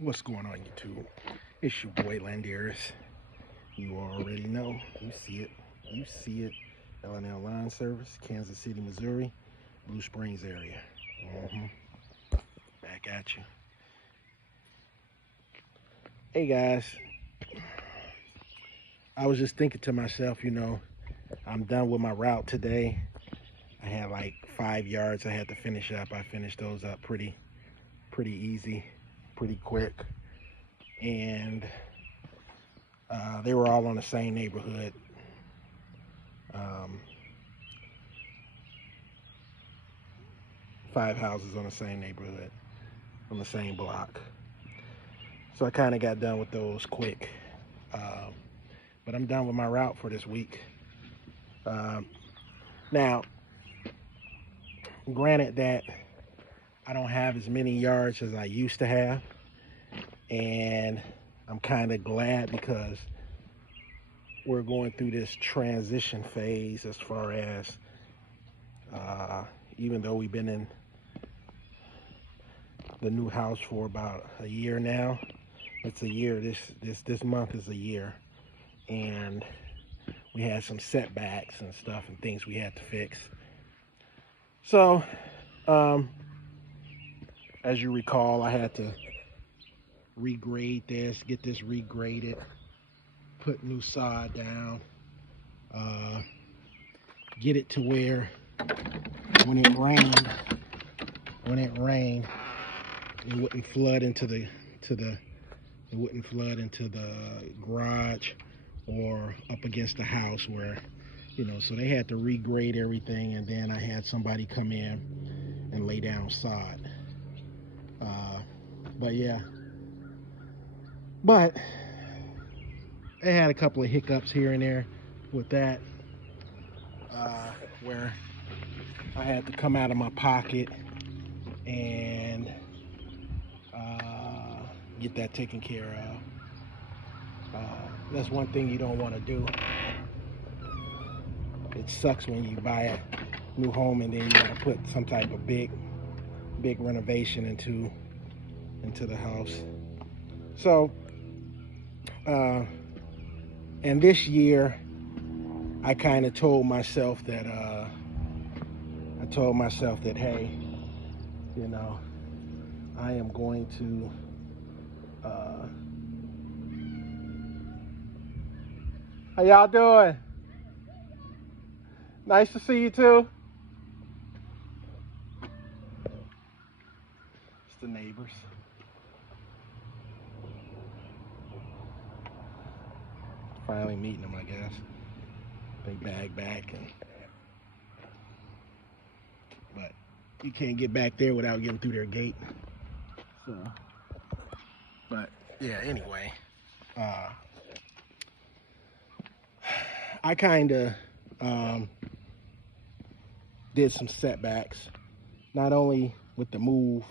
What's going on, YouTube? It's your boy Landeris. You already know. You see it. You see it. L&L Line Service, Kansas City, Missouri, Blue Springs area. hmm Back at you. Hey guys, I was just thinking to myself, I'm done with my route today. I had like 5 yards I had to finish up. I finished those up pretty easy, pretty quick, and they were all on the same neighborhood. Um, 5 houses on the same neighborhood, on the same block. So I kind of got done with those quick. Um, but I'm done with my route for this week. Um, Now, granted that I don't have as many yards as I used to have, and I'm kind of glad because we're going through this transition phase as far as uh, even though we've been in the new house for about a year now. It's a year. This month is a year, and we had some setbacks and stuff and things we had to fix. So, um, as you recall, I had to regrade this, get this regraded, put new sod down, uh, get it to where when it rained, it wouldn't flood into it wouldn't flood into the garage or up against the house where, so they had to regrade everything, and then I had somebody come in and lay down sod. Uh, but yeah, but they had a couple of hiccups here and there with that, uh, where I had to come out of my pocket and get that taken care of. That's one thing you don't want to do. It sucks when you buy a new home and then you got to put some type of big renovation into the house. So, and this year, I kind of told myself that hey, I am going to how y'all doing? Nice to see you too. It's the neighbors. Finally meeting them, I guess. They bag back, but you can't get back there without getting through their gate. So, but yeah. Anyway, I kind of did some setbacks, not only with the move,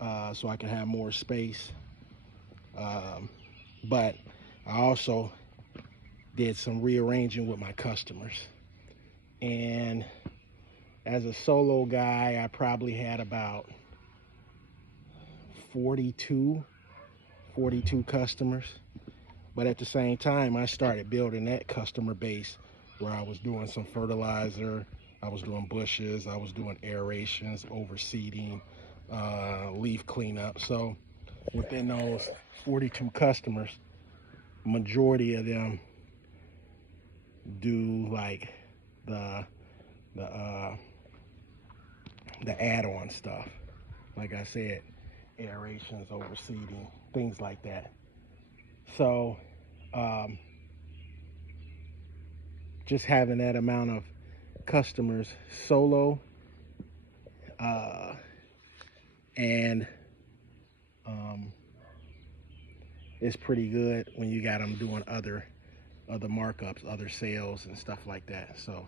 so I can have more space, but I also did some rearranging with my customers. And as a solo guy, I probably had about 42 customers. But at the same time, I started building that customer base where I was doing some fertilizer, I was doing bushes, I was doing aerations, overseeding, leaf cleanup. So within those 42 customers, majority of them do like the the uh, the add-on stuff. Like I said, aerations, overseeding, things like that. So um, just having that amount of customers solo, uh, and um, it's pretty good when you got them doing other markups, other sales and stuff like that. So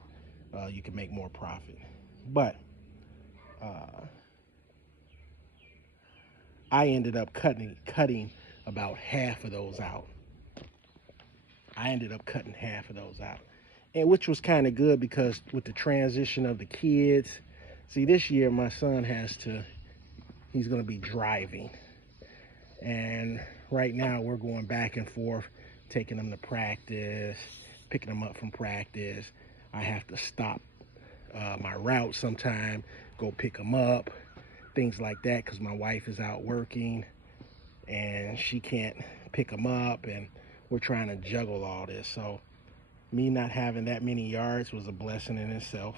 you can make more profit. But uh, I ended up cutting about half of those out. I ended up cutting half of those out, and which was kind of good because with the transition of the kids, see this year my son he's going to be driving. And right now we're going back and forth, taking them to practice, picking them up from practice. I have to stop my route sometime, go pick them up, things like that, because my wife is out working and she can't pick them up, and we're trying to juggle all this. So me not having that many yards was a blessing in itself,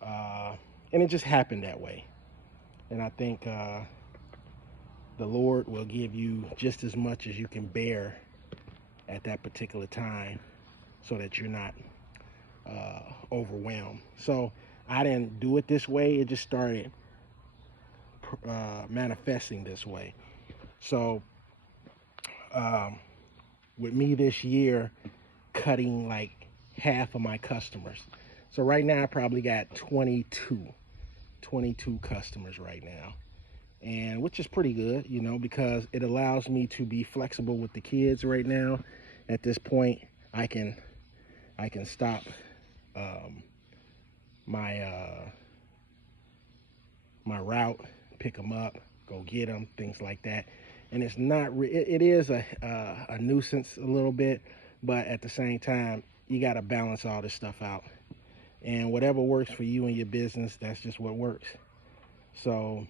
and it just happened that way. And I think the Lord will give you just as much as you can bear at that particular time, so that you're not overwhelmed. So I didn't do it this way. It just started manifesting this way. So with me this year, cutting like half of my customers. So right now I probably got 22 customers right now. And which is pretty good, because it allows me to be flexible with the kids right now. At this point, I can stop my my route, pick them up, go get them, things like that. And it's not it is a nuisance a little bit, but at the same time, you got to balance all this stuff out. And whatever works for you and your business, that's just what works. So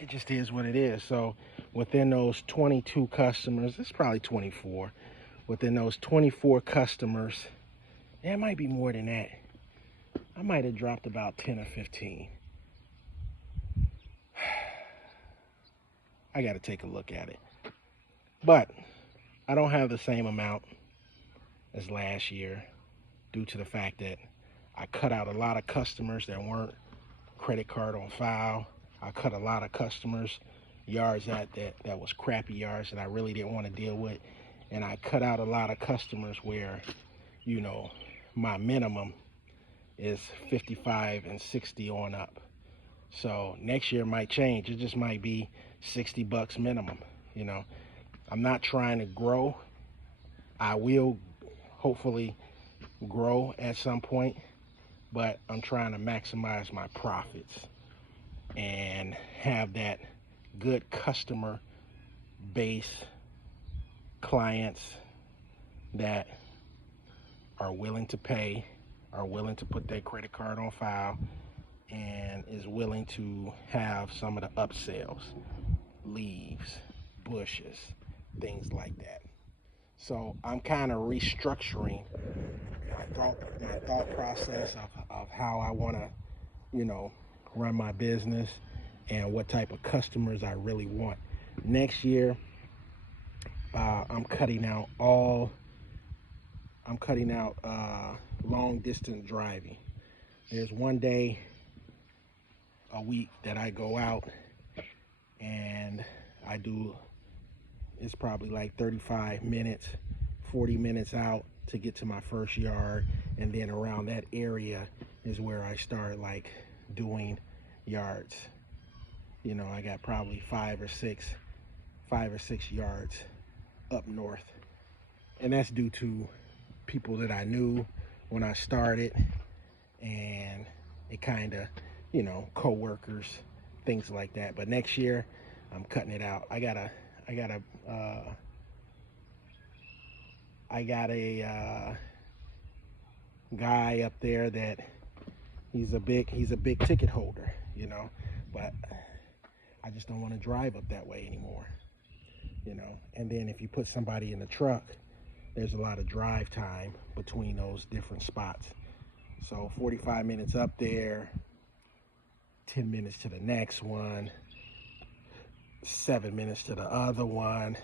it just is what it is. So within those 22 customers, it's probably 24. Within those 24 customers, it might be more than that. I might have dropped about 10 or 15. I got to take a look at it. But I don't have the same amount as last year, due to the fact that I cut out a lot of customers that weren't credit card on file. I cut a lot of customers, yards that was crappy yards that I really didn't want to deal with. And I cut out a lot of customers where, my minimum is 55 and 60 on up. So next year might change. It just might be $60 minimum. I'm not trying to grow. I will hopefully grow at some point, but I'm trying to maximize my profits and have that good customer base, clients that are willing to pay, are willing to put their credit card on file, and is willing to have some of the upsells, leaves, bushes, things like that. So I'm kind of restructuring my thought process of how I want to, run my business and what type of customers I really want. Next year, I'm cutting out long distance driving. There's one day a week that I go out and it's probably like 35 minutes, 40 minutes out to get to my first yard. And then around that area is where I start like doing yards. I got probably five or six yards up north. And that's due to people that I knew when I started, and it kind of, co-workers, things like that. But next year, I'm cutting it out. I got a guy up there that he's a big ticket holder, but I just don't want to drive up that way anymore, And then if you put somebody in the truck, there's a lot of drive time between those different spots. So 45 minutes up there, 10 minutes to the next one, 7 minutes to the other one,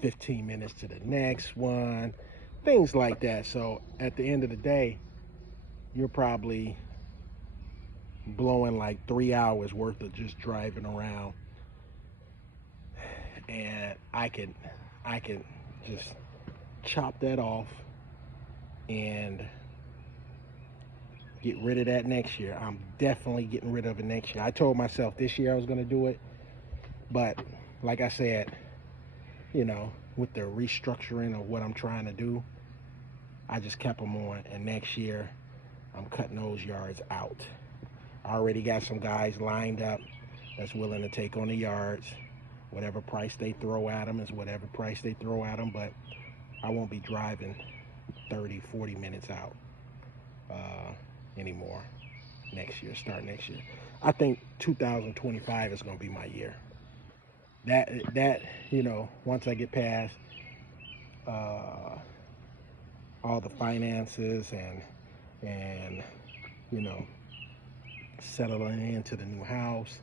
15 minutes to the next one, things like that. So at the end of the day, you're probably blowing like 3 hours worth of just driving around. And I can just chop that off and get rid of that next year. I'm definitely getting rid of it next year. I told myself this year I was going to do it, but like I said, with the restructuring of what I'm trying to do, I just kept them on, and next year I'm cutting those yards out. I already got some guys lined up that's willing to take on the yards. Whatever price they throw at them is whatever price they throw at them, but I won't be driving 30, 40 minutes out anymore next year, start next year. I think 2025 is going to be my year. That once I get past all the finances and you know, settling into the new house,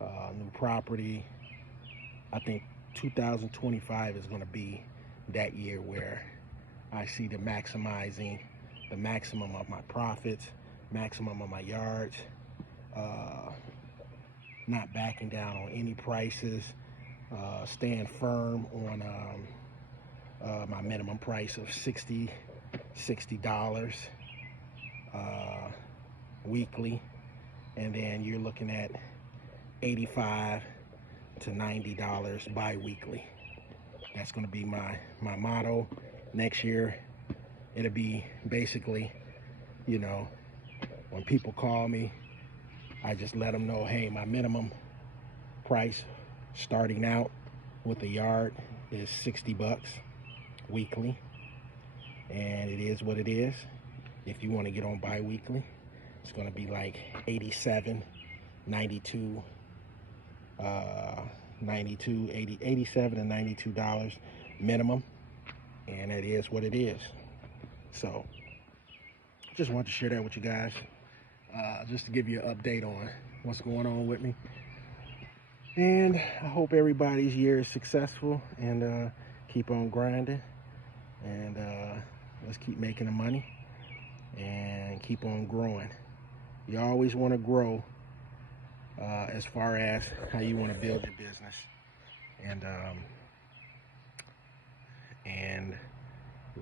new property, I think 2025 is going to be that year where I see the maximizing the maximum of my profits, maximum of my yards, not backing down on any prices, staying firm on my minimum price of $60 weekly, and then you're looking at $85 to $90 bi-weekly. That's going to be my motto next year. It'll be basically, when people call me, I just let them know, hey, my minimum price starting out with a yard is $60 weekly, and it is what it is. If you want to get on bi-weekly, it's going to be like $87, $92, $87 and $92 minimum, and it is what it is. So just want to share that with you guys, just to give you an update on what's going on with me. And I hope everybody's year is successful, and keep on grinding, and let's keep making the money and keep on growing. You always want to grow as far as how you want to build your business, and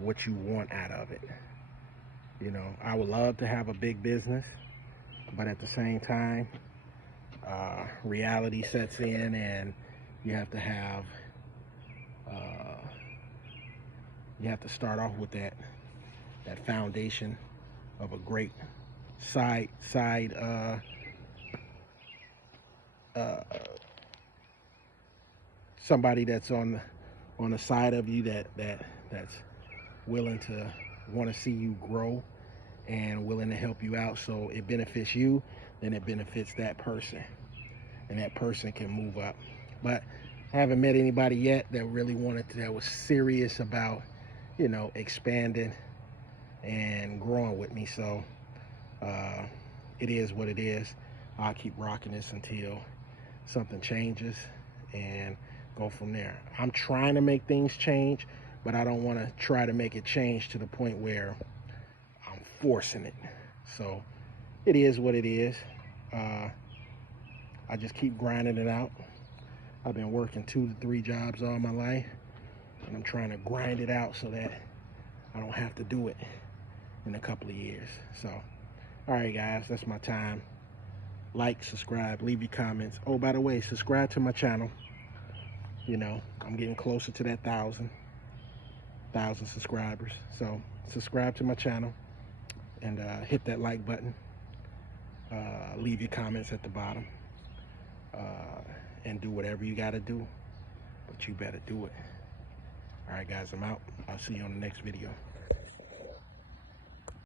what you want out of it. I would love to have a big business, but at the same time, reality sets in, and you have to have you have to start off with that foundation of a great side somebody that's on the side of you that's willing to want to see you grow and willing to help you out, so it benefits you, then it benefits that person, and that person can move up. But I haven't met anybody yet that really that was serious about expanding and growing with me. So it is what it is. I'll keep rocking this until something changes and go from there. I'm trying to make things change, but I don't want to try to make it change to the point where I'm forcing it. So it is what it is. I just keep grinding it out. I've been working 2 to 3 jobs all my life, and I'm trying to grind it out so that I don't have to do it in a couple of years. So, all right, guys, that's my time. Like, subscribe, leave your comments. Oh, by the way, subscribe to my channel. I'm getting closer to that 1,000 subscribers. So subscribe to my channel, and hit that like button. Leave your comments at the bottom, and do whatever you got to do, but you better do it. All right, guys, I'm out. I'll see you on the next video.